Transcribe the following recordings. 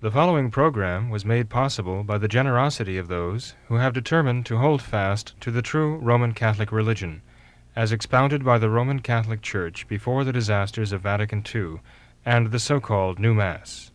The following program was made possible by the generosity of those who have determined to hold fast to the true Roman Catholic religion, as expounded by the Roman Catholic Church before the disasters of Vatican II and the so-called New Mass.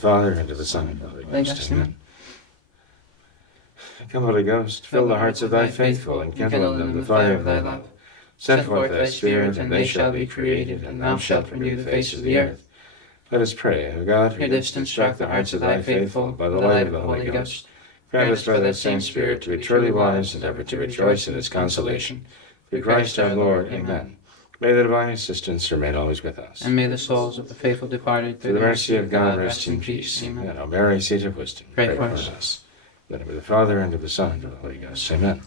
Father, and to the Son, and to the Holy Ghost. Amen. Come, Holy Ghost, fill the hearts of thy faithful, and kindle in them the fire of thy love. Send forth thy Spirit, and they shall be created, and thou shalt renew the face of the earth. Let us pray, O God, who didst instruct the hearts of thy faithful by the light of the Holy Ghost. Grant us by that same Spirit to be truly wise, and ever to rejoice in his consolation. Through Christ our Lord. Amen. May the divine assistance remain always with us. And may the souls of the faithful departed through the mercy of God rest in peace. Amen. O Mary, seat of wisdom, pray for us. In the name of the Father, and of the Son, and of the Holy Ghost. Amen.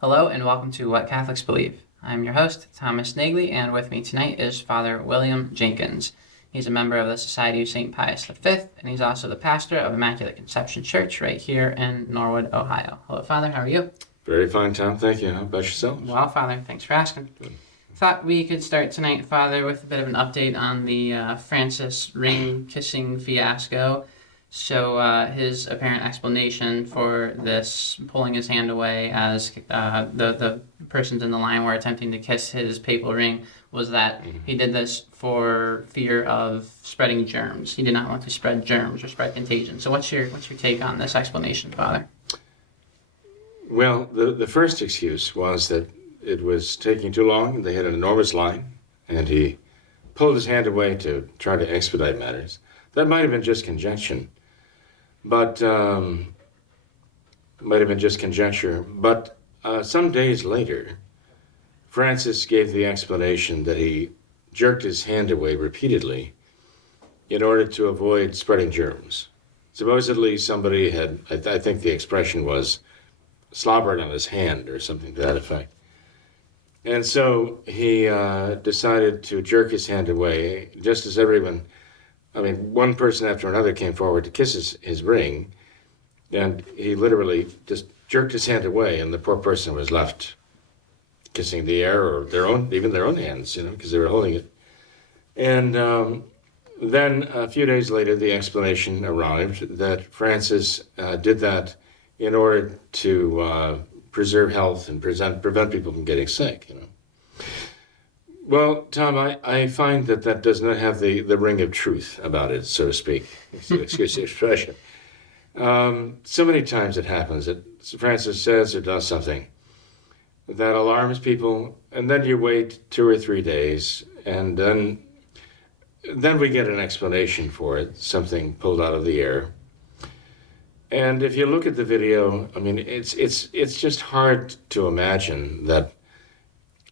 Hello, and welcome to What Catholics Believe. I'm your host, Thomas Nagley, and with me tonight is Father William Jenkins. He's a member of the Society of St. Pius V, and he's also the pastor of Immaculate Conception Church right here in Norwood, Ohio. Hello, Father. How are you? Very fine, Tom. Thank you. How about yourself? Well, Father, thanks for asking. Good. Thought we could start tonight, Father, with a bit of an update on the Francis ring kissing fiasco. So his apparent explanation for this, pulling his hand away as the persons in the line were attempting to kiss his papal ring, was that he did this for fear of spreading germs. He did not want to spread germs or spread contagion. So what's your take on this explanation, Father? Well, the first excuse was that it was taking too long. They had an enormous line, and he pulled his hand away to try to expedite matters. That might have been just conjecture, but some days later, Francis gave the explanation that he jerked his hand away repeatedly in order to avoid spreading germs. Supposedly, somebody had, I think the expression was, slobbered on his hand or something to that effect. And so he decided to jerk his hand away, just as one person after another came forward to kiss his ring, and he literally just jerked his hand away, and the poor person was left kissing the air, or their own hands, because they were holding it. And then a few days later, the explanation arrived that Francis did that in order to preserve health and prevent people from getting sick, Well, Tom, I find that does not have the ring of truth about it, so to speak. Excuse the expression. So many times it happens that Francis says or does something that alarms people, and then you wait 2 or 3 days, and then we get an explanation for it, something pulled out of the air. And if you look at the video, it's just hard to imagine that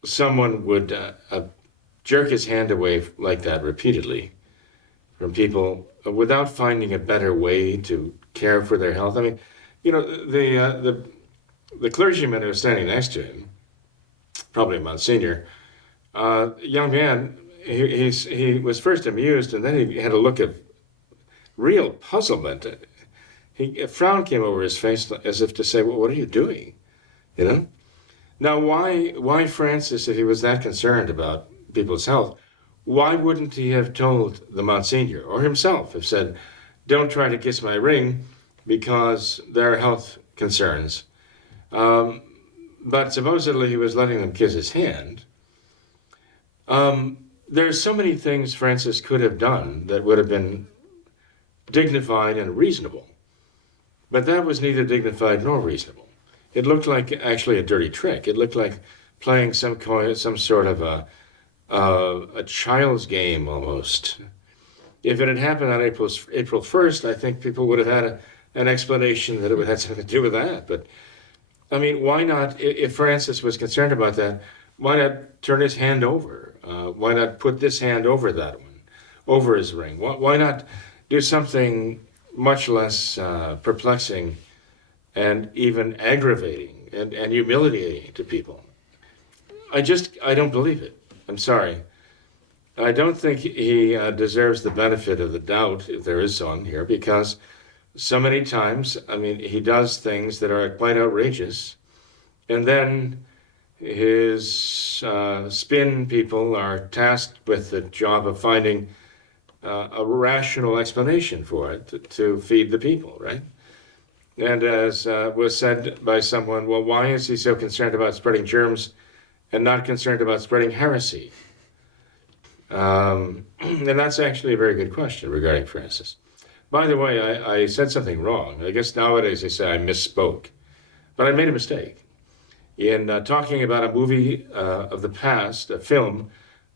someone would jerk his hand away like that repeatedly from people without finding a better way to care for their health. The clergyman who was standing next to him, probably Monsignor, young man, he was first amused, and then he had a look of real puzzlement. A frown came over his face as if to say, well, what are you doing? Now, why Francis, if he was that concerned about people's health, why wouldn't he have told the Monsignor or himself, have said, don't try to kiss my ring because there are health concerns. But supposedly he was letting them kiss his hand. There's so many things Francis could have done that would have been dignified and reasonable. But that was neither dignified nor reasonable. It looked like actually a dirty trick. It looked like playing some sort of a child's game almost. If it had happened on April 1st, I think people would have had an explanation that it would have something to do with that. But why not? If Francis was concerned about that, why not turn his hand over? Why not put this hand over that one, over his ring? Why not do something much less perplexing and even aggravating and humiliating to people? I don't believe it. I'm sorry. I don't think he deserves the benefit of the doubt, if there is one here, because so many times, I mean, he does things that are quite outrageous, and then his spin people are tasked with the job of finding a rational explanation for it to feed the people, right? And as was said by someone, well, why is he so concerned about spreading germs and not concerned about spreading heresy? And that's actually a very good question regarding Francis. By the way, I said something wrong. I guess nowadays they say I misspoke, but I made a mistake. In talking about a movie of the past, a film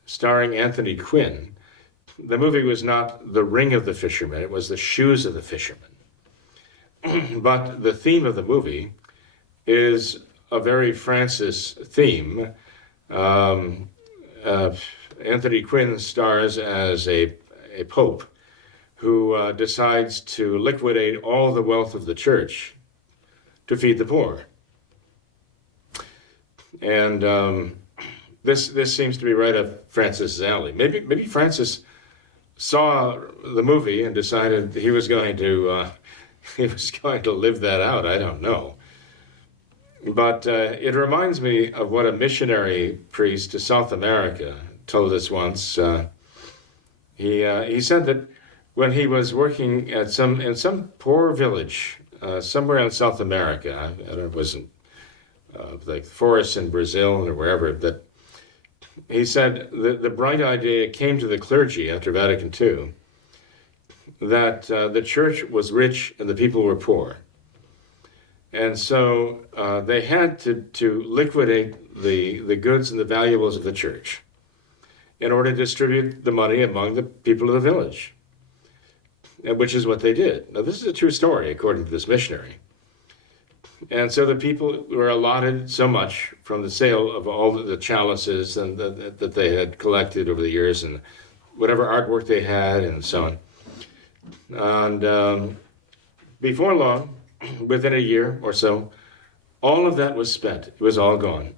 starring Anthony Quinn, the movie was not The Ring of the Fisherman, it was The Shoes of the Fisherman. But the theme of the movie is a very Francis theme. Anthony Quinn stars as a pope who decides to liquidate all the wealth of the church to feed the poor. And this seems to be right up Francis's alley. Maybe Francis saw the movie and decided he was going to live that out. I don't know. But it reminds me of what a missionary priest to South America told us once. He said that when he was working in some poor village somewhere in South America, I don't know, it wasn't like forests in Brazil or wherever, that he said the bright idea came to the clergy after Vatican II that the church was rich and the people were poor. And so they had to liquidate the goods and the valuables of the church in order to distribute the money among the people of the village, which is what they did. Now, this is a true story, according to this missionary. And so the people were allotted so much from the sale of all the chalices and that they had collected over the years and whatever artwork they had and so on. And before long, within a year or so, all of that was spent. It was all gone.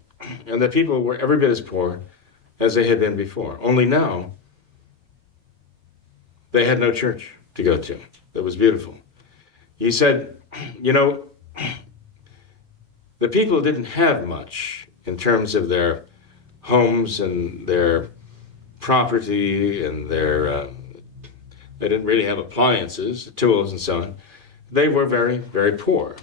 And the people were every bit as poor as they had been before. Only now, they had no church to go to. That was beautiful. He said, you know, the people didn't have much in terms of their homes and their property and they didn't really have appliances, tools and so on. They were very, very poor.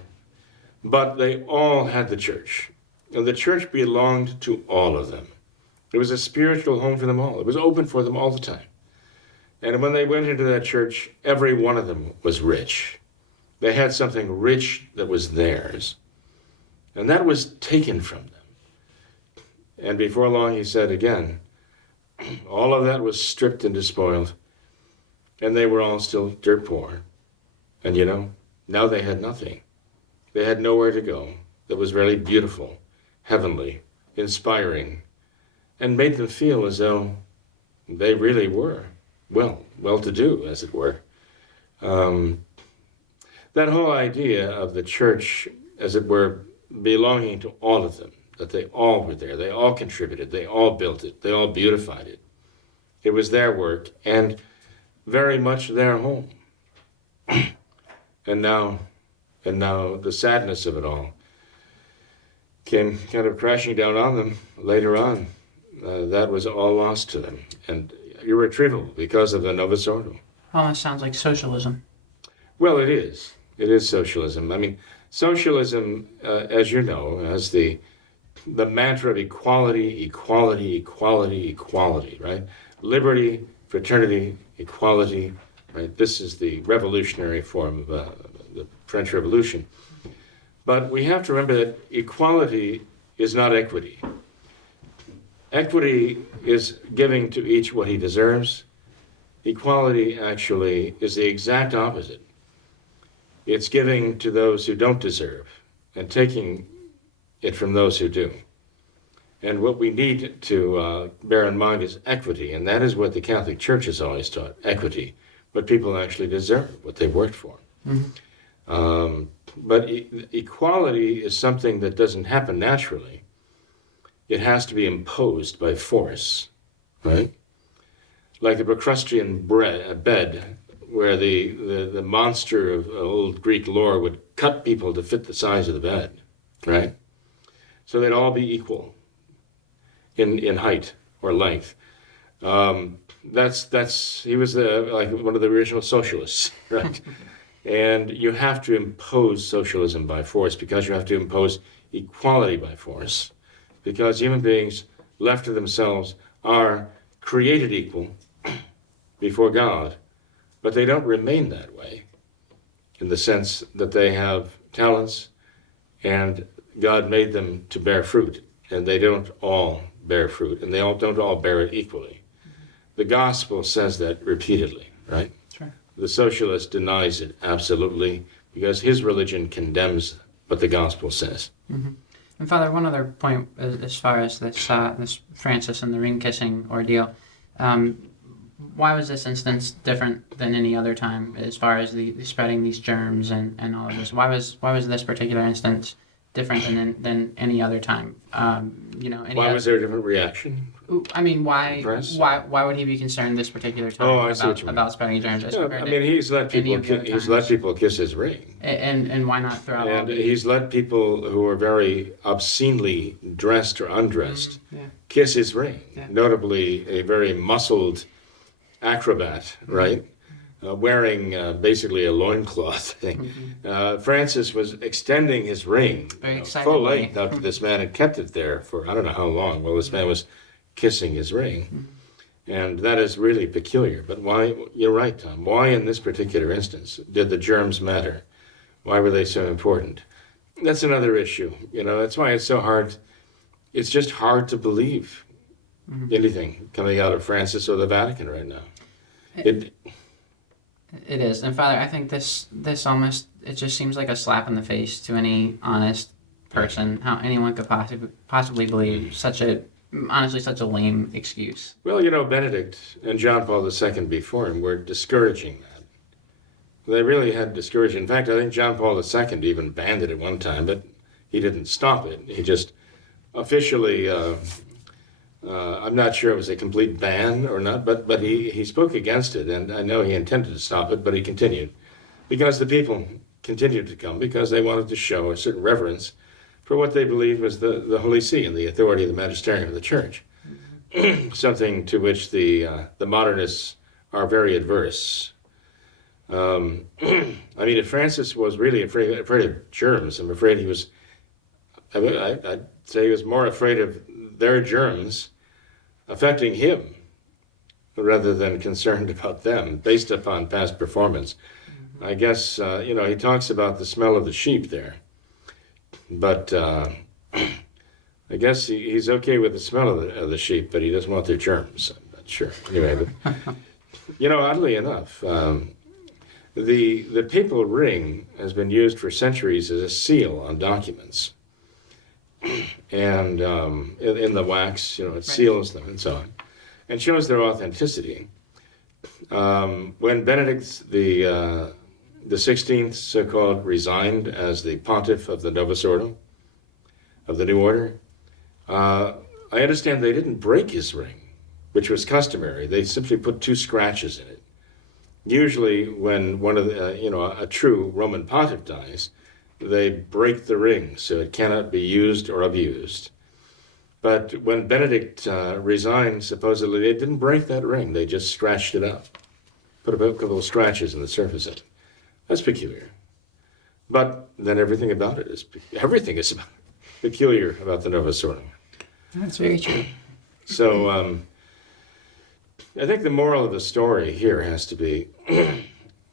But they all had the church. And the church belonged to all of them. It was a spiritual home for them all. It was open for them all the time. And when they went into that church, every one of them was rich. They had something rich that was theirs. And that was taken from them. And before long, he said again, all of that was stripped and despoiled. And they were all still dirt poor. And you know, now they had nothing. They had nowhere to go that was really beautiful, heavenly, inspiring, and made them feel as though they really were well-to-do, as it were. That whole idea of the church, as it were, belonging to all of them, that they all were there, they all contributed, they all built it, they all beautified it. It was their work and very much their home. And now the sadness of it all came kind of crashing down on them later on. That was all lost to them and irretrievable because of the Novus Ordo. Almost sounds like socialism. Well, it is. It is socialism. I mean, socialism, as you know, has the mantra of equality, equality, equality, equality, right? Liberty, fraternity, equality, right? This is the revolutionary form of the French Revolution. But we have to remember that equality is not equity. Equity is giving to each what he deserves. Equality actually is the exact opposite. It's giving to those who don't deserve and taking it from those who do. And what we need to bear in mind is equity, and that is what the Catholic Church has always taught, equity, what people actually deserve, what they've worked for. Mm-hmm. But equality is something that doesn't happen naturally. It has to be imposed by force, right? like the Procrustean bed, where the monster of old Greek lore would cut people to fit the size of the bed, right? So they'd all be equal in height or length. He was like one of the original socialists, right? And you have to impose socialism by force, because you have to impose equality by force, because human beings left to themselves are created equal before God, but they don't remain that way, in the sense that they have talents and God made them to bear fruit, and they don't all bear fruit, and they don't all bear it equally. The gospel says that repeatedly, right? Sure. The socialist denies it absolutely, because his religion condemns what the gospel says. Mm-hmm. And Father, one other point as far as this Francis and the ring kissing ordeal. Why was this instance different than any other time, as far as the spreading these germs and all of this? Why was this particular instance different than any other time? Why was there a different reaction? I mean, why Press? why would he be concerned this particular time Oh, I see what you mean. about spreading germs? As Yeah, compared I to mean, he's let any people of the other he's let times? people kiss his ring, And why not throw out all and the... he's let people who are very obscenely dressed or undressed Yeah. kiss his ring. Yeah. Notably, a very muscled acrobat, right? Wearing basically a loincloth thing. Francis was extending his ring Very full excitedly. length out to this man and kept it there for I don't know how long. Well, this man was kissing his ring. And that is really peculiar. But why, you're right, Tom, why in this particular instance did the germs matter? Why were they so important? That's another issue. That's why it's so hard. It's just hard to believe anything coming out of Francis or the Vatican right now. It is. And Father, I think this almost, it just seems like a slap in the face to any honest person, how anyone could possibly believe such a lame excuse. Well, Benedict and John Paul II before him were discouraging that. They really had discouraged. In fact, I think John Paul II even banned it at one time, but he didn't stop it. He just officially, I'm not sure it was a complete ban or not, but he spoke against it, and I know he intended to stop it, but he continued. Because the people continued to come, because they wanted to show a certain reverence for what they believed was the Holy See and the authority of the magisterium of the Church. Something to which the modernists are very adverse. I mean, if Francis was really afraid of germs, I'm afraid he was, I'd say he was more afraid of their germs affecting him rather than concerned about them based upon past performance. I guess, he talks about the smell of the sheep there. But I guess he's okay with the smell of the sheep, but he doesn't want their germs. I'm not sure. Anyway, but, oddly enough, the papal ring has been used for centuries as a seal on documents. And in the wax, it seals them and so on, and shows their authenticity. When Benedict the 16th, so-called, resigned as the pontiff of the Novus Ordo, of the New Order, I understand they didn't break his ring, which was customary. They simply put 2 scratches in it. Usually when one of the, a true Roman pontiff dies, they break the ring so it cannot be used or abused. But when Benedict resigned, supposedly they didn't break that ring. They just scratched it up, put a couple of scratches in the surface of it. That's peculiar. But then everything is peculiar about the Novus Ordo. That's very true. So I think the moral of the story here has to be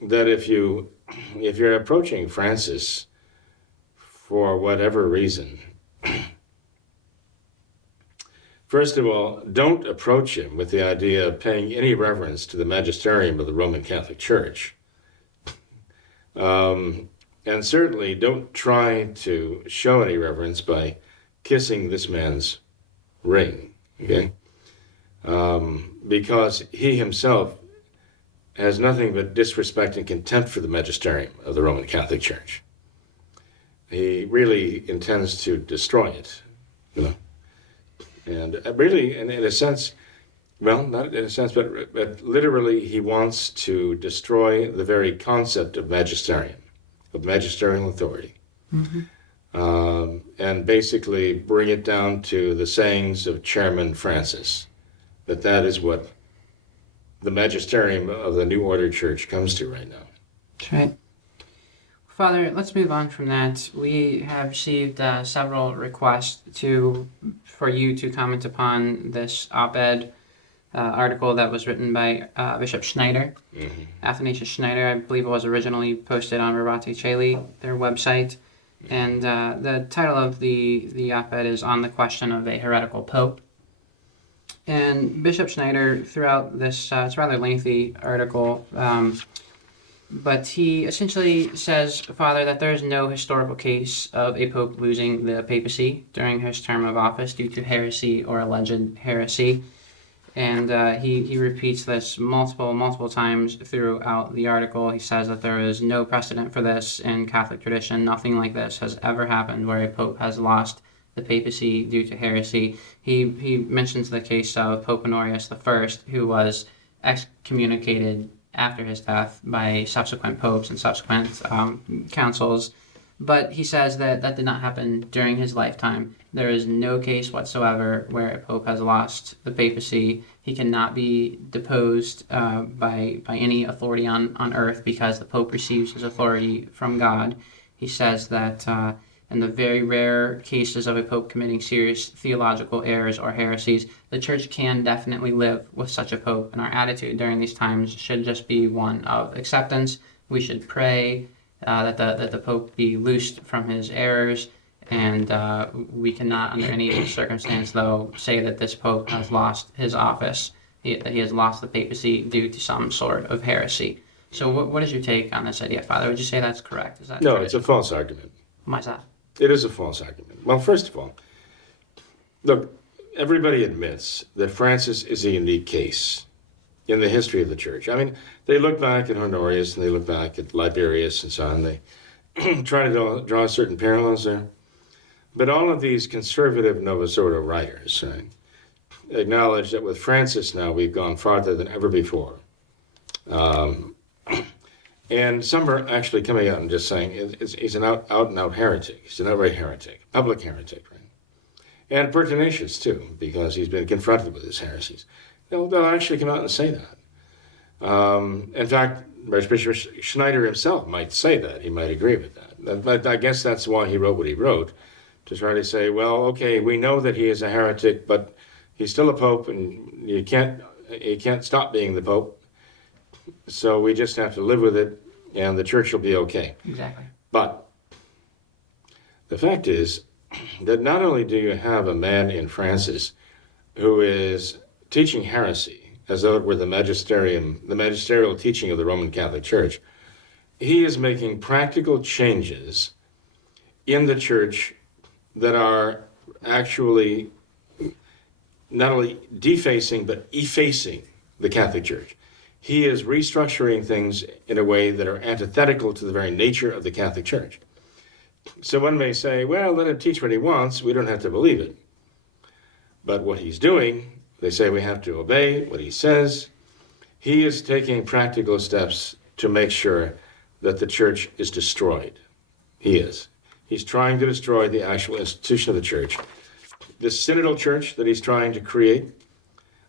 that if you're approaching Francis for whatever reason, first of all, don't approach him with the idea of paying any reverence to the magisterium of the Roman Catholic Church. And certainly don't try to show any reverence by kissing this man's ring, okay? Because he himself has nothing but disrespect and contempt for the magisterium of the Roman Catholic Church. He really intends to destroy it, And really, in a sense, Well, not in a sense, but literally he wants to destroy the very concept of magisterial authority. And basically bring it down to the sayings of Chairman Francis, that is what the magisterium of the New Order Church comes to right now. That's right. Father, let's move on from that. We have received several requests for you to comment upon this op-ed article that was written by Bishop Schneider, Athanasius Schneider. I believe it was originally posted on Rorate Caeli, their website. And the title of the op-ed is On the Question of a Heretical Pope. And Bishop Schneider, throughout this, it's a rather lengthy article, but he essentially says, Father, that there is no historical case of a pope losing the papacy during his term of office due to heresy or alleged heresy. And he repeats this multiple times throughout the article. He says that there is no precedent for this in Catholic tradition. Nothing like this has ever happened where a pope has lost the papacy due to heresy. He mentions the case of Pope Honorius I, who was excommunicated after his death by subsequent popes and subsequent councils. But he says that did not happen during his lifetime. There is no case whatsoever where a pope has lost the papacy. He cannot be deposed by any authority on earth because the pope receives his authority from God. He says that in the very rare cases of a pope committing serious theological errors or heresies, the church can definitely live with such a pope. And our attitude during these times should just be one of acceptance. We should pray that the Pope be loosed from his errors, and we cannot, under any circumstance, though, say that this Pope has lost his office, that he has lost the papacy due to some sort of heresy. So what is your take on this idea, Father? Would you say that's correct? Is that No, true? it's a false argument. Why is that? It is a false argument. Well, first of all, look, everybody admits that Francis is a unique case in the history of the church. I mean, they look back at Honorius and they look back at Liberius and so on. They try to draw certain parallels there. But all of these conservative Novus Ordo writers acknowledge that with Francis now we've gone farther than ever before. And some are actually coming out and just saying he's an out-and-out heretic. He's an outright heretic, public heretic, right? And pertinacious, too, because he's been confronted with his heresies. They'll actually come out and say that. In fact, Bishop Schneider himself might say that. He might agree with that. But I guess that's why he wrote what he wrote, to try to say, well, okay, we know that he is a heretic, but he's still a pope, and he can't stop being the pope. So we just have to live with it, and the church will be okay. Exactly. But the fact is that not only do you have a man in Francis who is teaching heresy, as though it were the magisterial teaching of the Roman Catholic Church, he is making practical changes in the church that are actually not only defacing but effacing the Catholic Church. He is restructuring things in a way that are antithetical to the very nature of the Catholic Church. So one may say, well, let him teach what he wants. We don't have to believe it. But what he's doing, they say we have to obey what he says. He is taking practical steps to make sure that the church is destroyed. He is. He's trying to destroy the actual institution of the church. This synodal church that he's trying to create,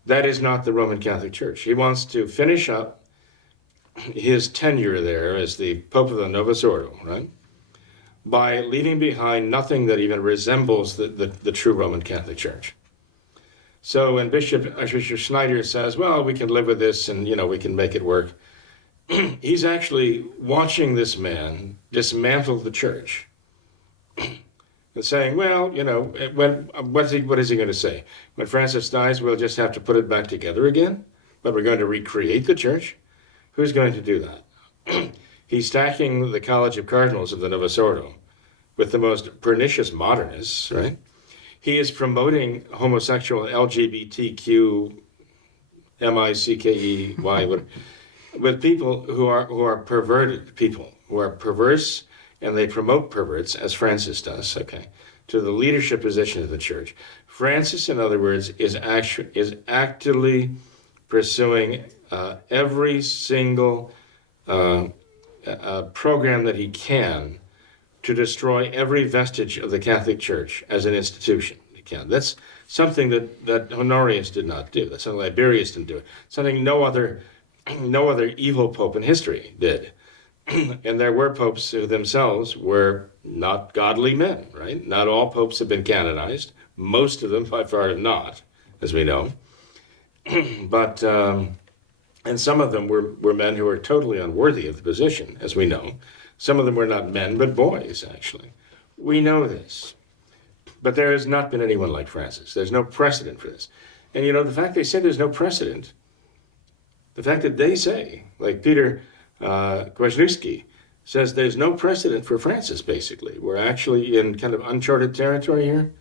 that is not the Roman Catholic Church. He wants to finish up his tenure there as the Pope of the Novus Ordo, right? By leaving behind nothing that even resembles the true Roman Catholic Church. So when Bishop Schneider says, well, we can live with this and, we can make it work, he's actually watching this man dismantle the church. And saying, well, what is he going to say? When Francis dies, we'll just have to put it back together again? But we're going to recreate the church? Who's going to do that? He's stacking the College of Cardinals of the Novus Ordo with the most pernicious modernists, right? He is promoting homosexual LGBTQ, MICKEY, with people who are perverted people, who are perverse, and they promote perverts, as Francis does, okay? to the leadership position of the church. Francis, in other words, is actively pursuing every single program that he can to destroy every vestige of the Catholic Church as an institution. That's something that Honorius did not do. That's something Liberius didn't do. Something no other evil pope in history did. And there were popes who themselves were not godly men, right? Not all popes have been canonized. Most of them, by far, have not, as we know. But and some of them were men who were totally unworthy of the position, as we know. Some of them were not men, but boys, actually. We know this. But there has not been anyone like Francis. There's no precedent for this. And the fact they say there's no precedent, the fact that they say, like Peter Kwasniewski says there's no precedent for Francis, basically. We're actually in kind of uncharted territory here.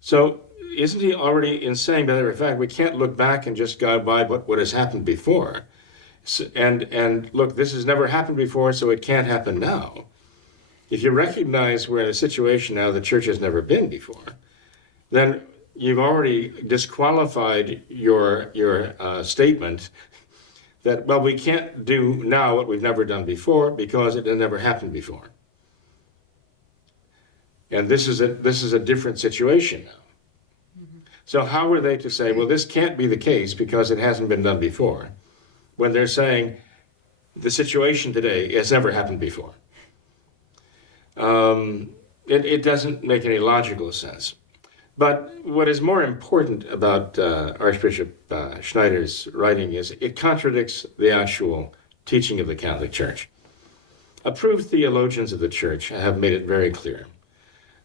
So isn't he already in saying, by the fact, we can't look back and just go by what has happened before? And look, this has never happened before, so it can't happen now. If you recognize we're in a situation now the church has never been before, then you've already disqualified your statement that, well, we can't do now what we've never done before because it had never happened before. And this is a different situation now. Mm-hmm. So how are they to say, well, this can't be the case because it hasn't been done before, when they're saying the situation today has never happened before? It doesn't make any logical sense. But what is more important about Archbishop Schneider's writing is it contradicts the actual teaching of the Catholic Church. Approved theologians of the Church have made it very clear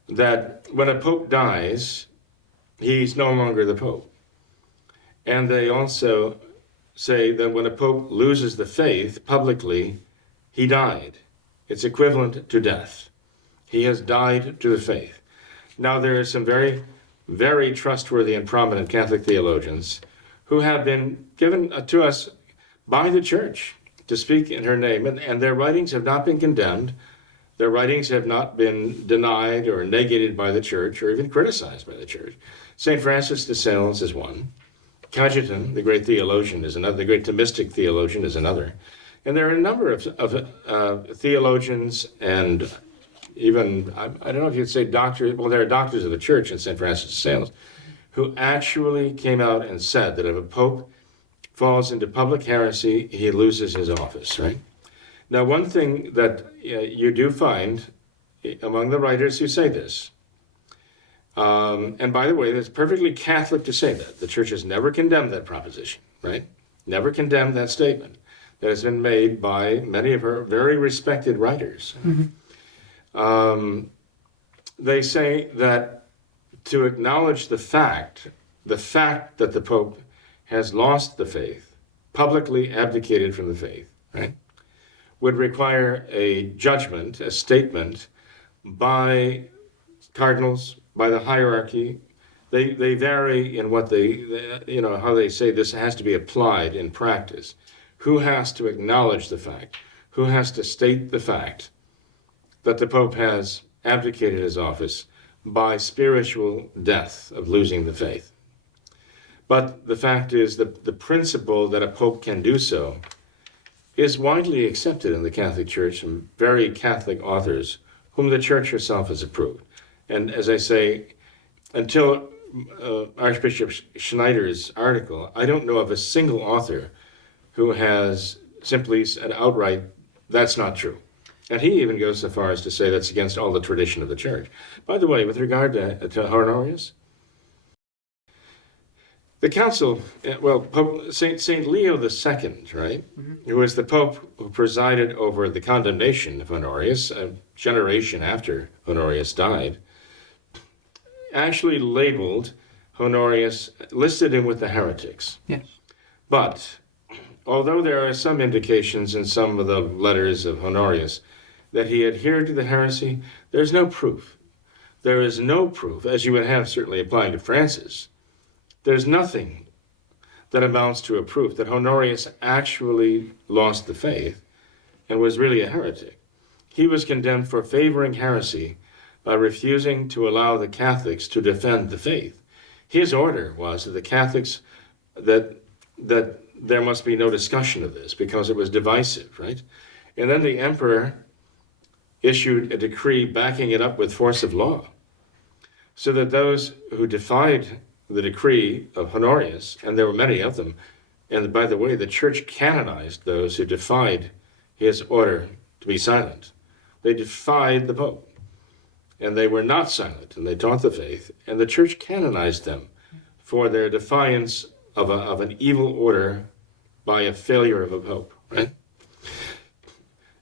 that when a pope dies, he's no longer the pope. And they also say that when a pope loses the faith publicly, he died. It's equivalent to death. He has died to the faith. Now, there are some very, very trustworthy and prominent Catholic theologians who have been given to us by the Church to speak in her name, and their writings have not been condemned. Their writings have not been denied or negated by the Church or even criticized by the Church. St. Francis de Sales is one. Cajetan, the great theologian, is another. The great Thomistic theologian is another. And there are a number of theologians and even, I don't know if you'd say doctors, well, there are doctors of the Church in St. Francis de Sales who actually came out and said that if a pope falls into public heresy, he loses his office, right? Now, one thing that you do find among the writers who say this, and by the way, it's perfectly Catholic to say that. The Church has never condemned that proposition, right? Never condemned that statement that has been made by many of her very respected writers. Mm-hmm. They say that to acknowledge the fact that the Pope has lost the faith, publicly abdicated from the faith, right, would require a judgment, a statement by cardinals, by the hierarchy. They vary in what how they say this has to be applied in practice. Who has to acknowledge the fact? Who has to state the fact that the Pope has abdicated his office by spiritual death of losing the faith? But the fact is that the principle that a Pope can do so is widely accepted in the Catholic Church from very Catholic authors whom the Church herself has approved. And as I say, until Archbishop Schneider's article, I don't know of a single author who has simply said outright, that's not true. And he even goes so far as to say that's against all the tradition of the Church. By the way, with regard to Honorius, the council, Saint Leo II, right, mm-hmm. who was the Pope who presided over the condemnation of Honorius a generation after Honorius died, actually labeled Honorius, listed him with the heretics. Yes. But although there are some indications in some of the letters of Honorius that he adhered to the heresy, there's no proof. There is no proof, as you would have certainly applying to Francis. There's nothing that amounts to a proof that Honorius actually lost the faith and was really a heretic. He was condemned for favoring heresy by refusing to allow the Catholics to defend the faith. His order was that the Catholics, that there must be no discussion of this because it was divisive, right? And then the emperor issued a decree backing it up with force of law, so that those who defied the decree of Honorius, and there were many of them, and by the way, the church canonized those who defied his order to be silent. They defied the Pope, and they were not silent, and they taught the faith, and the church canonized them for their defiance of an evil order by a failure of a Pope, right?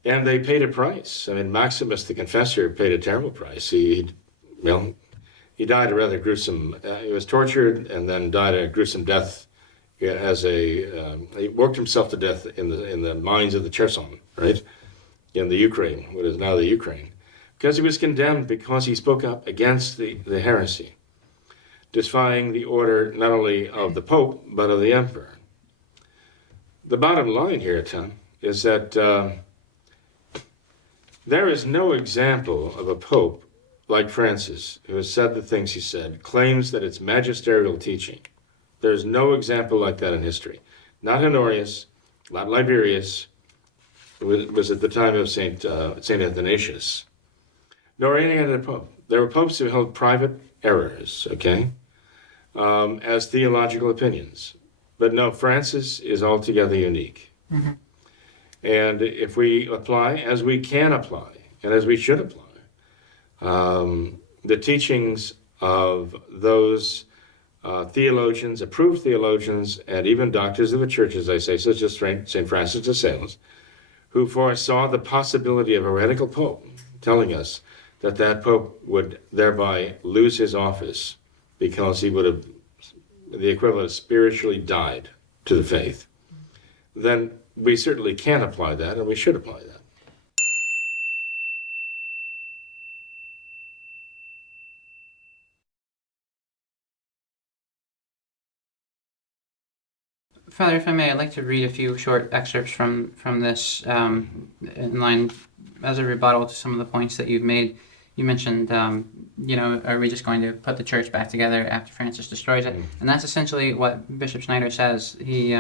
And they paid a price. I mean, Maximus the Confessor paid a terrible price. He died a rather gruesome, he was tortured and then died a gruesome death he worked himself to death in the mines of the Cherson, right? In the Ukraine, what is now the Ukraine. Because he was condemned because he spoke up against the heresy, defying the order not only of the Pope, but of the Emperor. The bottom line here, Tom, is that there is no example of a Pope like Francis, who has said the things he said, claims that it's magisterial teaching. There's no example like that in history. Not Honorius, not Liberius, it was at the time of Saint Athanasius, nor any other pope. There were popes who held private errors, okay, as theological opinions. But no, Francis is altogether unique. Mm-hmm. And if we apply, as we can apply, and as we should apply, the teachings of those theologians, approved theologians, and even doctors of the church, as I say, such as St. Francis de Sales, who foresaw the possibility of a heretical pope, telling us that that pope would thereby lose his office because he would have, the equivalent of spiritually died to the faith, then we certainly can apply that, and we should apply that. Father, if I may, I'd like to read a few short excerpts from this in line as a rebuttal to some of the points that you've made. You mentioned, are we just going to put the church back together after Francis destroys it? And that's essentially what Bishop Schneider says. He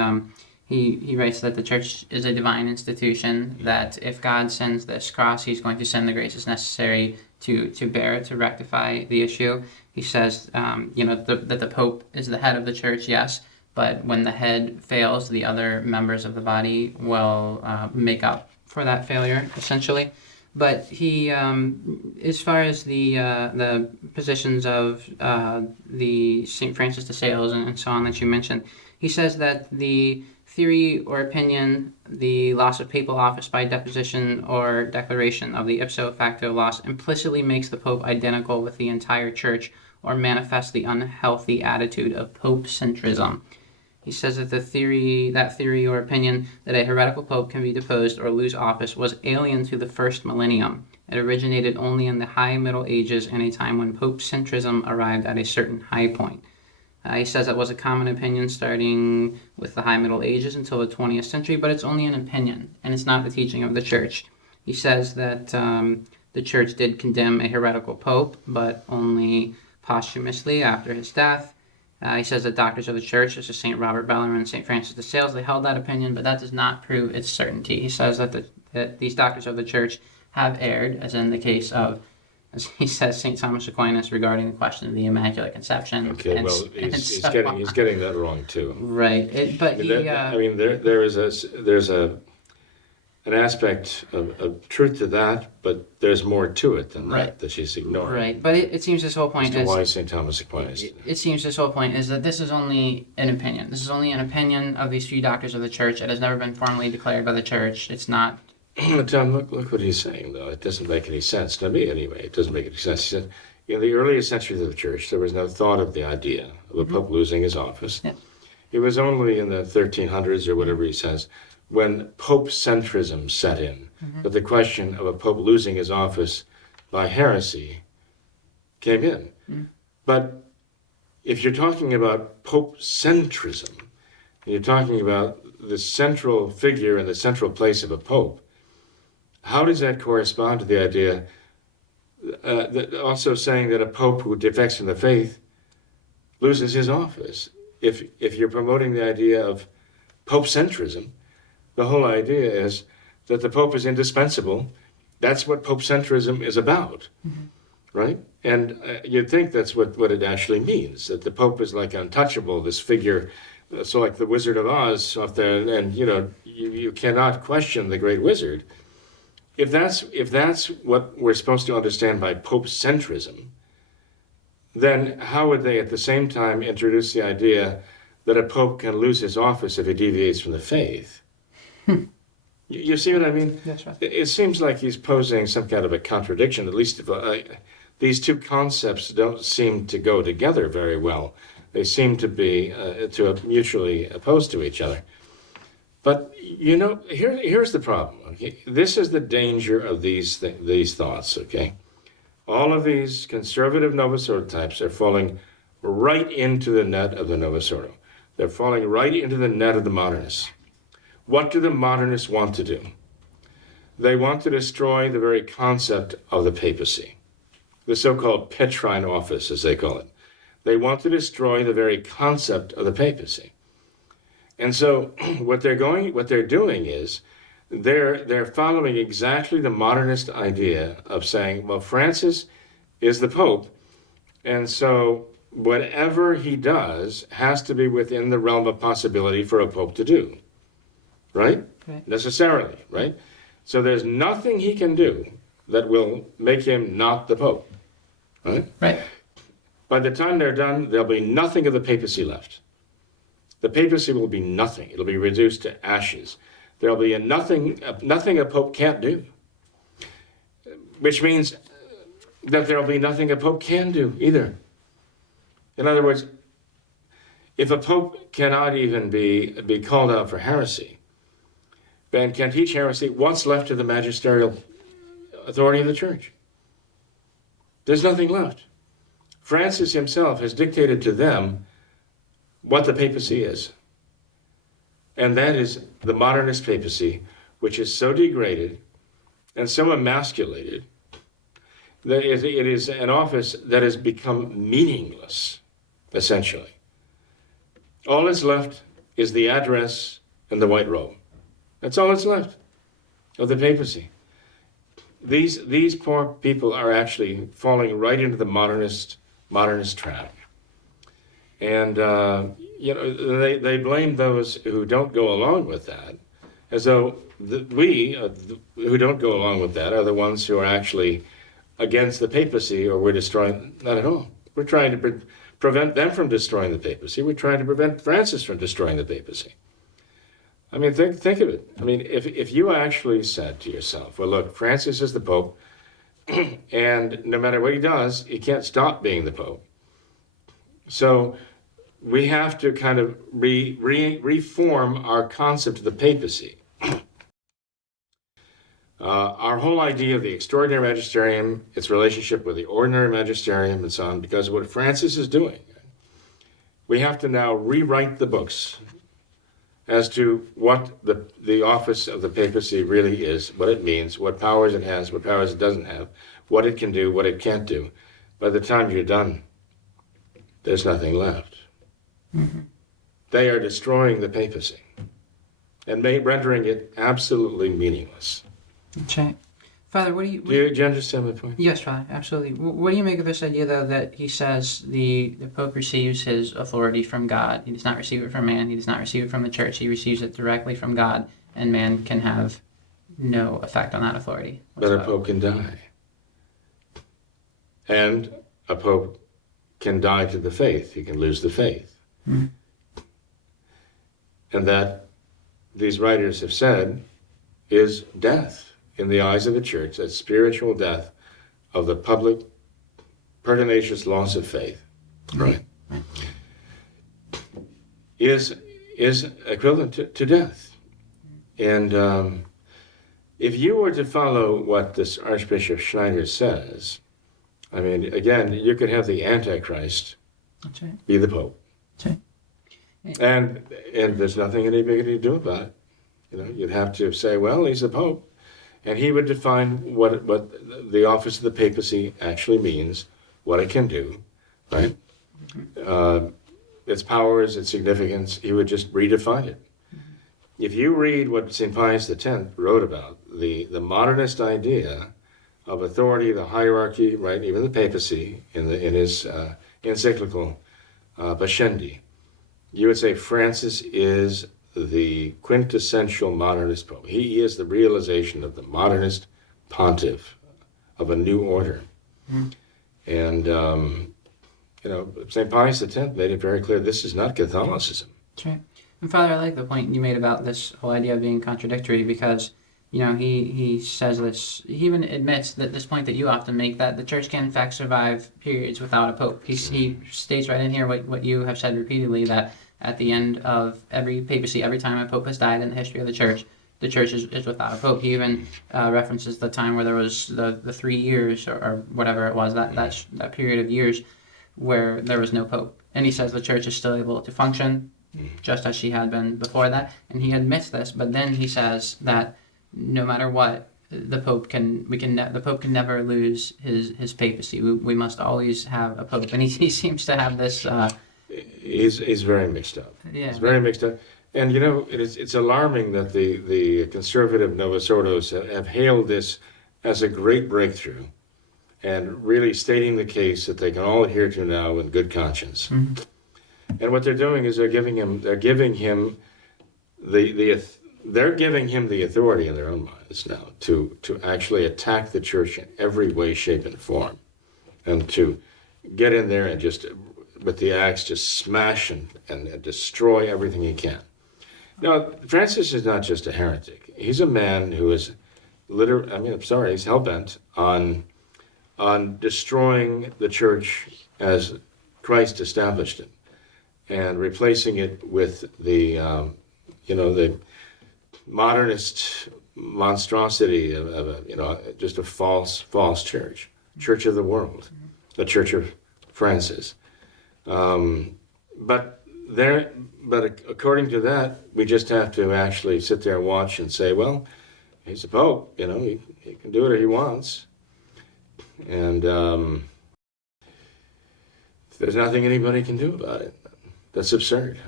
writes that the church is a divine institution, that if God sends this cross, he's going to send the graces necessary to bear it, to rectify the issue. He says, that the Pope is the head of the church, yes, but when the head fails, the other members of the body will make up for that failure, essentially. But he, as far as the positions of the St. Francis de Sales and so on that you mentioned, he says that the theory or opinion, the loss of papal office by deposition or declaration of the ipso facto loss implicitly makes the Pope identical with the entire Church or manifests the unhealthy attitude of Pope-centrism. He says that that theory or opinion that a heretical pope can be deposed or lose office was alien to the first millennium. It originated only in the High Middle Ages in a time when Pope-centrism arrived at a certain high point. He says that was a common opinion starting with the High Middle Ages until the 20th century, but it's only an opinion, and it's not the teaching of the Church. He says that the Church did condemn a heretical pope, but only posthumously after his death. He says that doctors of the Church, such as St. Robert Bellarmine and St. Francis de Sales, they held that opinion, but that does not prove its certainty. He says that these doctors of the Church have erred, as in the case of, as he says, St. Thomas Aquinas regarding the question of the Immaculate Conception. Okay, well, he's getting that wrong too. Right, there's an aspect of truth to that, but there's more to it than that she's ignoring. Right, but it seems this whole point is... why St. Thomas Aquinas... It seems this whole point is that this is only an opinion. This is only an opinion of these few doctors of the Church. It has never been formally declared by the Church. It's not... Tom, look what he's saying, though. It doesn't make any sense. To me, anyway, it doesn't make any sense. He said, in the earliest centuries of the Church, there was no thought of the idea of a pope losing his office. Yeah. It was only in the 1300s, or whatever he says, when Pope-centrism set in, that the question of a pope losing his office by heresy came in. But if you're talking about Pope-centrism, and you're talking about the central figure and the central place of a pope, how does that correspond to the idea also saying that a pope who defects from the faith loses his office. If you're promoting the idea of pope-centrism, the whole idea is that the pope is indispensable. That's what pope-centrism is about, right? And you'd think that's what it actually means, that the pope is like untouchable, this figure, so like the Wizard of Oz up there, and you cannot question the great wizard. If that's what we're supposed to understand by pope-centrism, then how would they at the same time introduce the idea that a pope can lose his office if he deviates from the faith? You see what I mean? That's right. It seems like he's posing some kind of a contradiction. At least these two concepts don't seem to go together very well. They seem to be mutually opposed to each other. But here's the problem. Okay? This is the danger of these thoughts. Okay, all of these conservative Novus Ordo types are falling right into the net of the Novus Ordo. They're falling right into the net of the modernists. What do the modernists want to do? They want to destroy the very concept of the papacy, the so-called Petrine office, as they call it. They want to destroy the very concept of the papacy. And so what they're doing is they're following exactly the modernist idea of saying, well, Francis is the Pope, and so whatever he does has to be within the realm of possibility for a Pope to do. Right? Necessarily, right? So there's nothing he can do that will make him not the Pope. Right? Right. By the time they're done, there'll be nothing of the papacy left. The papacy will be nothing. It'll be reduced to ashes. There'll be nothing a Pope can't do. Which means that there'll be nothing a Pope can do either. In other words, if a Pope cannot even be called out for heresy, and can teach heresy, what's left to the magisterial authority of the Church? There's nothing left. Francis himself has dictated to them what the papacy is. And that is the modernist papacy, which is so degraded and so emasculated that it is an office that has become meaningless, essentially. All that's left is the address and the white robe. That's all that's left of the papacy. These poor people are actually falling right into the modernist trap. And, they blame those who don't go along with that, as though who don't go along with that are the ones who are actually against the papacy, or we're destroying, not at all. We're trying to prevent them from destroying the papacy. We're trying to prevent Francis from destroying the papacy. I mean, think of it. I mean, if you actually said to yourself, well, look, Francis is the Pope, and no matter what he does, he can't stop being the Pope. So we have to kind of reform our concept of the papacy. Our whole idea of the extraordinary magisterium, its relationship with the ordinary magisterium and so on, because of what Francis is doing. We have to now rewrite the books as to what the office of the papacy really is, what it means, what powers it has, what powers it doesn't have, what it can do, what it can't do. By the time you're done, there's nothing left. Mm-hmm. They are destroying the papacy and rendering it absolutely meaningless. That's right. Father, what do you... Do you understand my point? Yes, Father, absolutely. What do you make of this idea, though, that he says the Pope receives his authority from God? He does not receive it from man. He does not receive it from the Church. He receives it directly from God, and man can have no effect on that authority whatsoever. But a Pope can die. And a Pope can die to the faith. He can lose the faith. Mm-hmm. And that, these writers have said, is death. In the eyes of the Church, that spiritual death of the public, pertinacious loss of faith, right, is equivalent to death. And if you were to follow what this Archbishop Schneider says, I mean, again, you could have the Antichrist be the Pope. That's right. And there's nothing anybody can do about it. You'd have to say, well, he's the Pope. And he would define what the office of the papacy actually means, what it can do, right? Its powers, its significance. He would just redefine it. If you read what St. Pius X wrote about, the modernist idea of authority, the hierarchy, right, even the papacy, in his encyclical Pascendi, you would say Francis is the quintessential modernist pope. He is the realization of the modernist pontiff of a new order. And, St. Pius X made it very clear this is not Catholicism. That's right. And Father, I like the point you made about this whole idea of being contradictory because, he says this, he even admits that this point that you often make, that the church can in fact survive periods without a pope. He states right in here what you have said repeatedly, that at the end of every papacy, every time a pope has died in the history of the church is without a pope. He even references the time where there was the 3 years or whatever it was, that period of years where there was no pope. And he says the church is still able to function just as she had been before that. And he admits this, but then he says that no matter what, the pope can never lose his papacy. We must always have a pope. And he seems to have this... He's very mixed up. Yeah. He's very mixed up. And, it's alarming that the conservative Novus Ordos have hailed this as a great breakthrough and really stating the case that they can all adhere to now in good conscience. Mm-hmm. And what they're doing is they're giving him the authority in their own minds now to actually attack the church in every way, shape, and form, and to get in there and just with the axe just smash and destroy everything he can. Now, Francis is not just a heretic. He's a man who is he's hell-bent on destroying the church as Christ established it and replacing it with the modernist monstrosity of just a false church of the world, the Church of Francis. But according to that, we just have to actually sit there and watch and say, well, he's the Pope, he can do what he wants. And there's nothing anybody can do about it. That's absurd.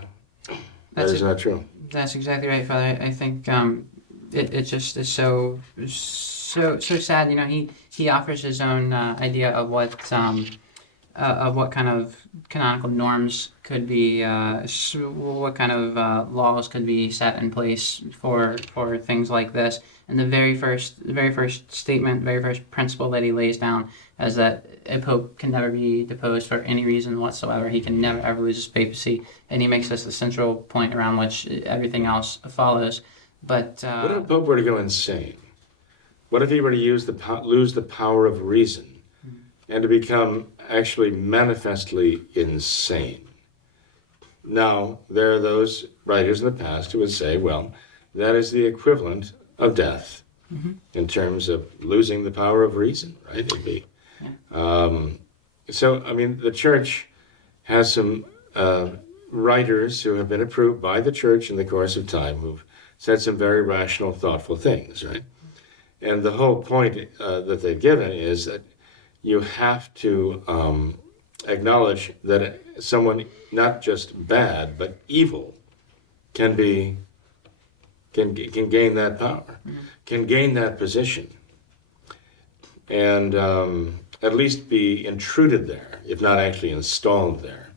That is not true. That's exactly right, Father. I think it just is so sad. He offers his own idea of what kind of canonical norms could be, what kind of laws could be set in place for things like this. And the very first statement, very first principle that he lays down is that a pope can never be deposed for any reason whatsoever. He can never ever lose his papacy, and he makes this the central point around which everything else follows. But what if a pope were to go insane? What if he were to lose the power of reason and to become actually manifestly insane? Now, there are those writers in the past who would say, well, that is the equivalent of death in terms of losing the power of reason, right? It'd be. The church has some writers who have been approved by the church in the course of time who've said some very rational, thoughtful things, right? And the whole point that they've given is that you have to acknowledge that someone not just bad but evil can gain that power, can gain that position, and at least be intruded there, if not actually installed there.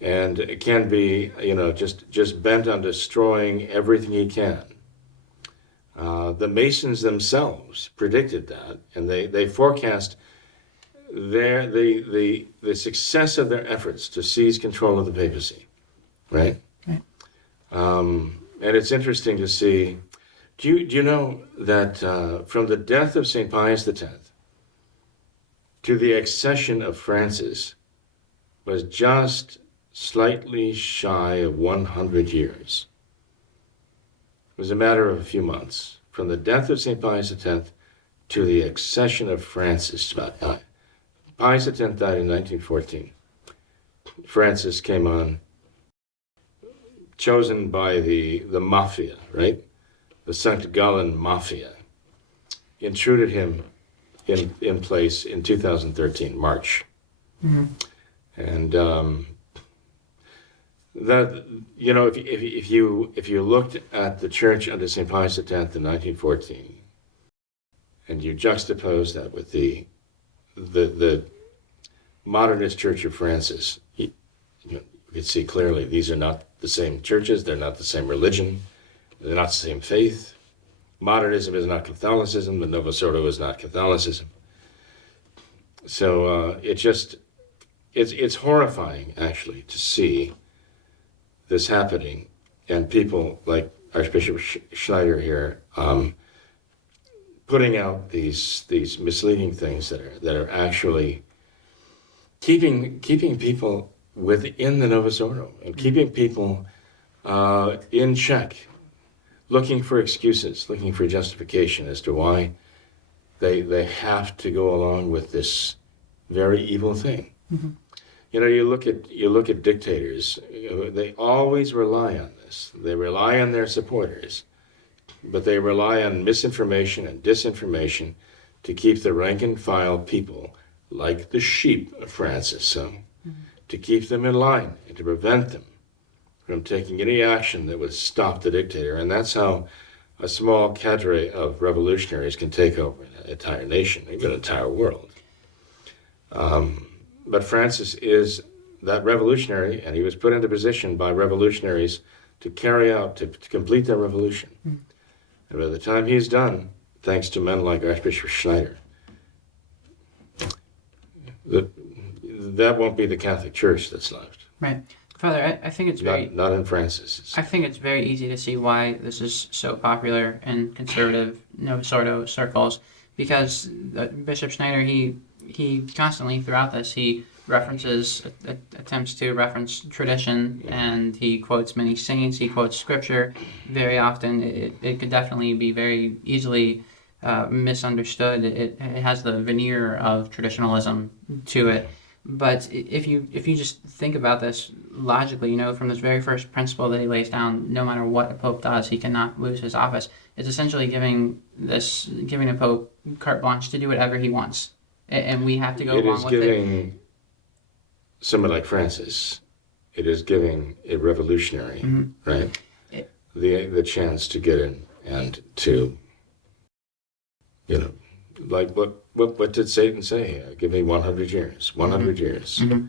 And it can be, just bent on destroying everything he can. The Masons themselves predicted that, and they forecast the success of their efforts to seize control of the papacy, right? And it's interesting to see. Do you know that from the death of St. Pius X to the accession of Francis was just slightly shy of 100 years? It was a matter of a few months. From the death of St. Pius X to the accession of Francis. Pius X died in 1914. Francis came on, chosen by the mafia, right? The St. Gallen mafia. intruded him in place in 2013, March. Mm-hmm. And that, if you looked at the church under St. Pius X in 1914, and you juxtapose that with the modernist Church of Francis, you could see clearly these are not the same churches, they're not the same religion, they're not the same faith. Modernism is not Catholicism, the Novus Ordo is not Catholicism. So it's horrifying, actually, to see this happening, and people like Archbishop Schneider here putting out these misleading things that are actually keeping people within the Novus Ordo and keeping people in check, looking for excuses, looking for justification as to why they have to go along with this very evil thing. Mm-hmm. You look at dictators. They always rely on this. They rely on their supporters, but they rely on misinformation and disinformation to keep the rank and file people, like the sheep of Francis, to keep them in line and to prevent them from taking any action that would stop the dictator. And that's how a small cadre of revolutionaries can take over an entire nation, even an entire world. But Francis is that revolutionary, and he was put into position by revolutionaries to carry out, to complete their revolution. Mm. And by the time he's done, thanks to men like Archbishop Schneider, that won't be the Catholic Church that's left. Right. Father, I think it's not in Francis. I think it's very easy to see why this is so popular in conservative Novus Ordo circles, because Bishop Schneider, he constantly throughout this, he attempts to reference tradition, and he quotes many saints, he quotes scripture very often. It could definitely be very easily misunderstood. It has the veneer of traditionalism to it. But if you just think about this logically, from this very first principle that he lays down, no matter what a pope does, he cannot lose his office. It's essentially giving a pope carte blanche to do whatever he wants, and we have to go along with it. It is giving someone like Francis, it is giving a revolutionary, mm-hmm. right, the chance to get in and to, like what did Satan say? Give me 100 years, 100 mm-hmm. years. Mm-hmm.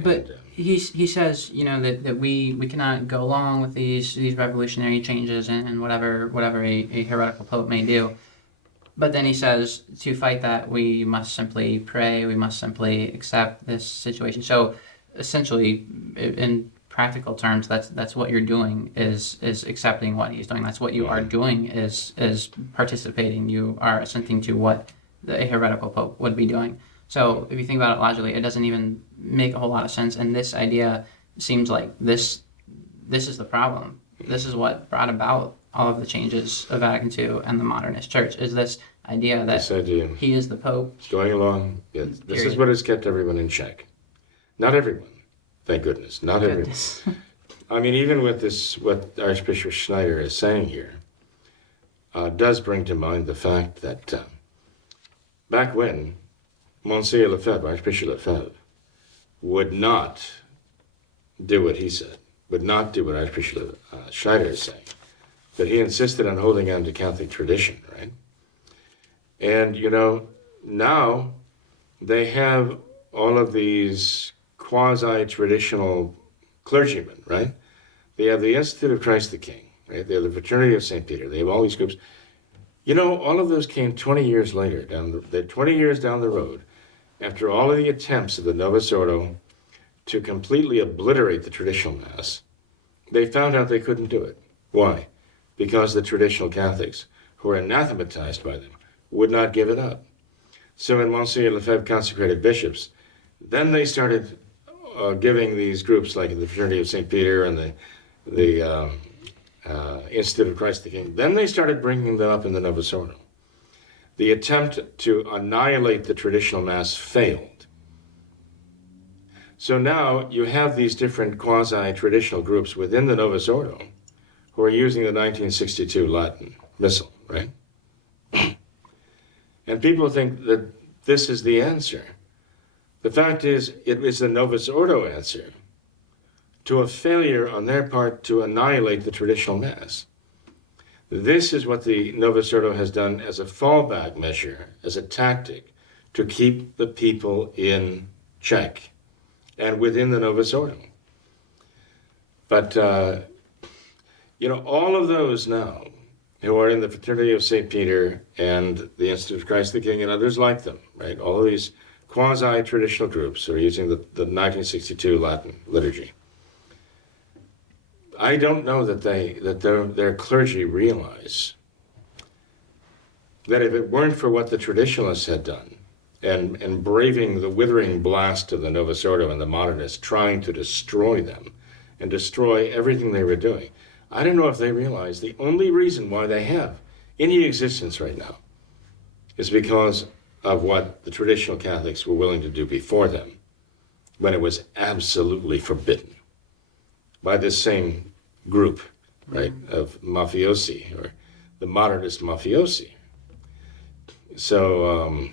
But he says, that we cannot go along with these revolutionary changes and whatever a heretical pope may do. But then he says, to fight that, we must simply pray, we must simply accept this situation. So essentially, in practical terms, that's what you're doing is accepting what he's doing. That's what you are doing is participating. You are assenting to what a heretical pope would be doing. So if you think about it logically, it doesn't even make a whole lot of sense. And this idea seems like this is the problem. This is what brought about all of the changes of Vatican II and the modernist church, is this idea that he is the Pope. It's going along. Yeah, this is what has kept everyone in check. Not everyone, thank goodness. Not everyone. I mean, even with this, what Archbishop Schneider is saying here, does bring to mind the fact that back when Monsieur Lefebvre, Archbishop Lefebvre, would not do what he said, would not do what Archbishop Schneider is saying, but he insisted on holding on to Catholic tradition, right? And, now they have all of these quasi-traditional clergymen, right? They have the Institute of Christ the King, right? They have the Fraternity of St. Peter. They have all these groups. All of those came 20 years later, 20 years down the road, after all of the attempts of the Novus Ordo to completely obliterate the traditional Mass. They found out they couldn't do it. Why? Because the traditional Catholics, who were anathematized by them, would not give it up. So when Monsignor Lefebvre consecrated bishops, then they started giving these groups like the Fraternity of St. Peter and the Institute of Christ the King, then they started bringing them up in the Novus Ordo. The attempt to annihilate the traditional Mass failed. So now you have these different quasi-traditional groups within the Novus Ordo who are using the 1962 Latin Missal, right? And people think that this is the answer. The fact is, it is the Novus Ordo answer to a failure on their part to annihilate the traditional Mass. This is what the Novus Ordo has done as a fallback measure, as a tactic to keep the people in check and within the Novus Ordo. But, all of those now who are in the Fraternity of St. Peter and the Institute of Christ the King and others like them, right? All of these quasi-traditional groups are using the 1962 Latin liturgy. I don't know that their clergy realize that if it weren't for what the traditionalists had done and braving the withering blast of the Novus Ordo and the modernists trying to destroy them and destroy everything they were doing, I don't know if they realize the only reason why they have any existence right now is because of what the traditional Catholics were willing to do before them when it was absolutely forbidden by this same group, right, of mafiosi, or the modernist mafiosi. So,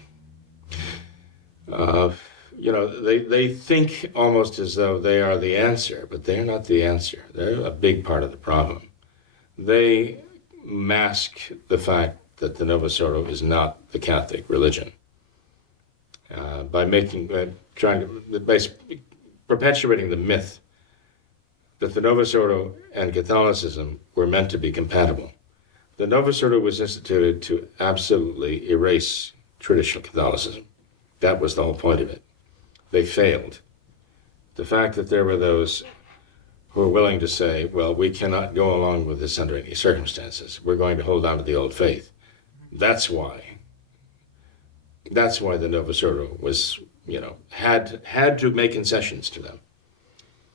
they think almost as though they are the answer, but they're not the answer. They're a big part of the problem. They mask the fact that the Novus Ordo is not the Catholic religion by perpetuating the myth that the Novus Ordo and Catholicism were meant to be compatible. The Novus Ordo was instituted to absolutely erase traditional Catholicism. That was the whole point of it. They failed. The fact that there were those who were willing to say, well, we cannot go along with this under any circumstances. We're going to hold on to the old faith. That's why the Novus Ordo was, had to make concessions to them.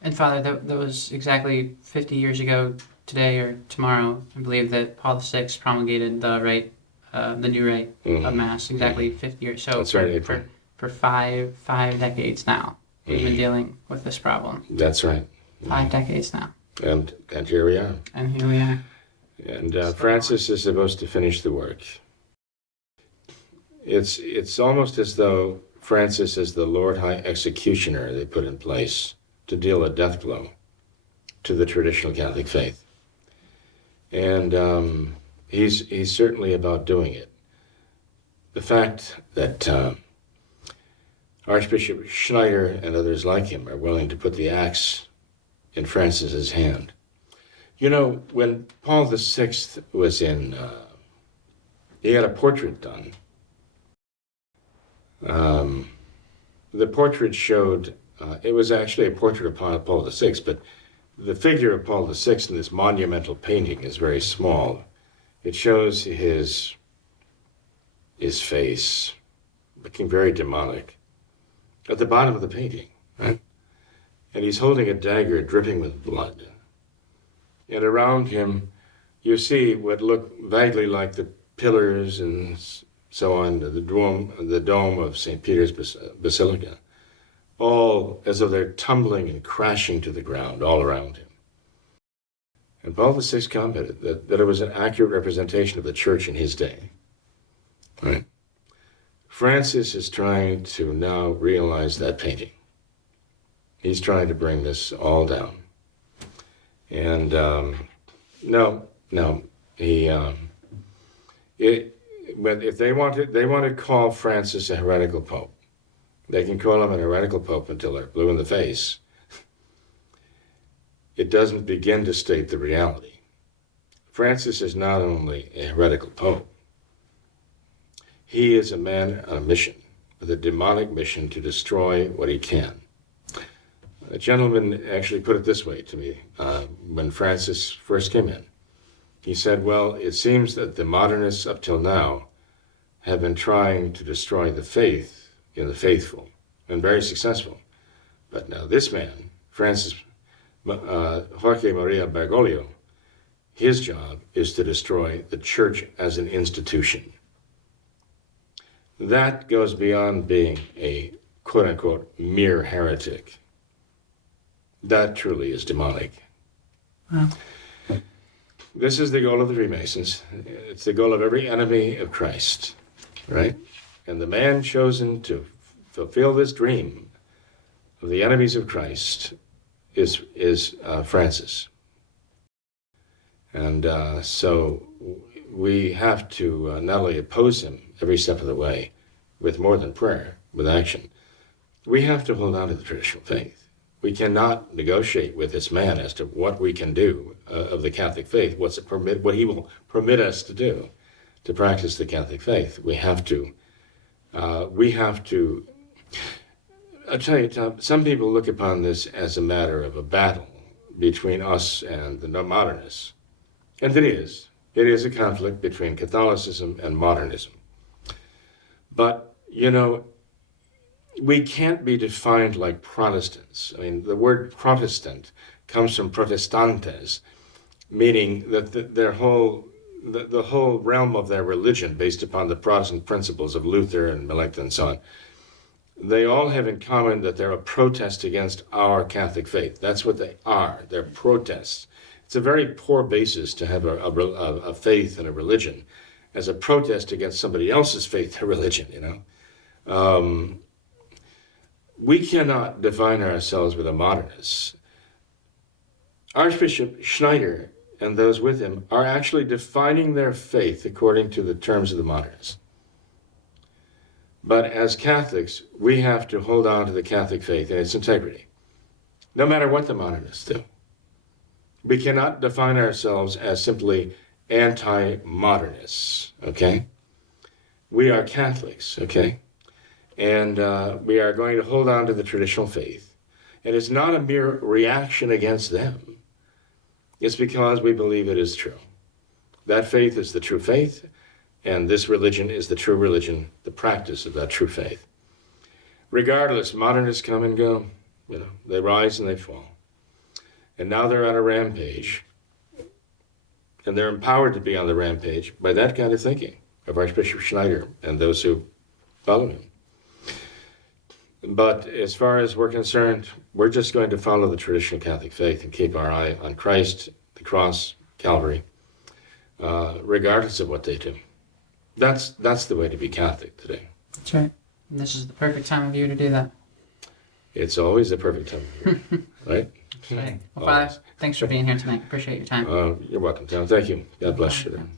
And Father, that was exactly 50 years ago today or tomorrow, I believe, that Paul VI promulgated the new rite of Mass, exactly 50 years. So that's right, for five decades now, we've been dealing with this problem. That's right. 5 decades now. And here we are. And here we are. And Francis is supposed to finish the work. It's almost as though Francis is the Lord High Executioner they put in place to deal a death blow to the traditional Catholic faith. And he's certainly about doing it. The fact that Archbishop Schneider and others like him are willing to put the axe in Francis's hand. When Paul VI was in, he had a portrait done. The portrait showed, it was actually a portrait of Paul VI, but the figure of Paul VI in this monumental painting is very small. It shows his face looking very demonic at the bottom of the painting, right? And he's holding a dagger dripping with blood. And around him, you see what look vaguely like the pillars and so on, the dome of St. Peter's Basilica, all as though they're tumbling and crashing to the ground all around him. And Paul VI commented that it was an accurate representation of the church in his day. Right? Francis is trying to now realize that painting. He's trying to bring this all down. And if they want to call Francis a heretical pope, they can call him a heretical pope until they're blue in the face. It doesn't begin to state the reality. Francis is not only a heretical pope, he is a man on a mission, with a demonic mission to destroy what he can. A gentleman actually put it this way to me when Francis first came in. He said, well, it seems that the modernists up till now have been trying to destroy the faith in the faithful, and very successful. But now this man, Francis Jorge Maria Bergoglio, his job is to destroy the church as an institution. That goes beyond being a quote-unquote mere heretic. That truly is demonic. Wow. This is the goal of the Freemasons. It's the goal of every enemy of Christ. right? And the man chosen to fulfill this dream of the enemies of Christ is Francis. And so we have to not only oppose him every step of the way with more than prayer, with action, we have to hold on to the traditional faith. We cannot negotiate with this man as to what we can do of the Catholic faith, what he will permit us to do to practice the Catholic faith. We have to, I'll tell you, Tom, some people look upon this as a matter of a battle between us and the modernists. And it is. It is a conflict between Catholicism and modernism. But, you know, we can't be defined like Protestants. I mean, the word Protestant comes from protestantes, meaning that the whole realm of their religion, based upon the Protestant principles of Luther and Melanchthon and so on, they all have in common that they're a protest against our Catholic faith. That's what they are. They're protests. It's a very poor basis to have a faith and a religion as a protest against somebody else's faith or religion, you know. We cannot define ourselves with the modernists. Archbishop Schneider and those with him are actually defining their faith according to the terms of the modernists. But as Catholics, we have to hold on to the Catholic faith and its integrity, no matter what the modernists do. We cannot define ourselves as simply anti-modernists, okay? We are Catholics, okay? And we are going to hold on to the traditional faith. And it's not a mere reaction against them. It's because we believe it is true. That faith is the true faith, and this religion is the true religion, the practice of that true faith. Regardless, modernists come and go. You know, they rise and they fall. And now they're on a rampage. And they're empowered to be on the rampage by that kind of thinking of Archbishop Schneider and those who follow him. But as far as we're concerned, we're just going to follow the traditional Catholic faith and keep our eye on Christ, the cross, Calvary, regardless of what they do. That's the way to be Catholic today. That's right. And this is the perfect time of year to do that. It's always the perfect time of year, right? Right. Well, Father, thanks for being here tonight. Appreciate your time. You're welcome, Tom. Thank you. God bless you.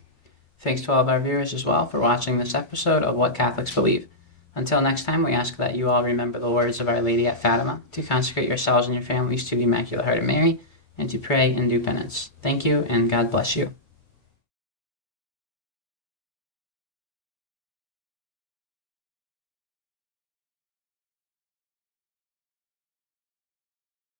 Thanks to all of our viewers as well for watching this episode of What Catholics Believe. Until next time, we ask that you all remember the words of Our Lady at Fatima, to consecrate yourselves and your families to the Immaculate Heart of Mary, and to pray and do penance. Thank you, and God bless you.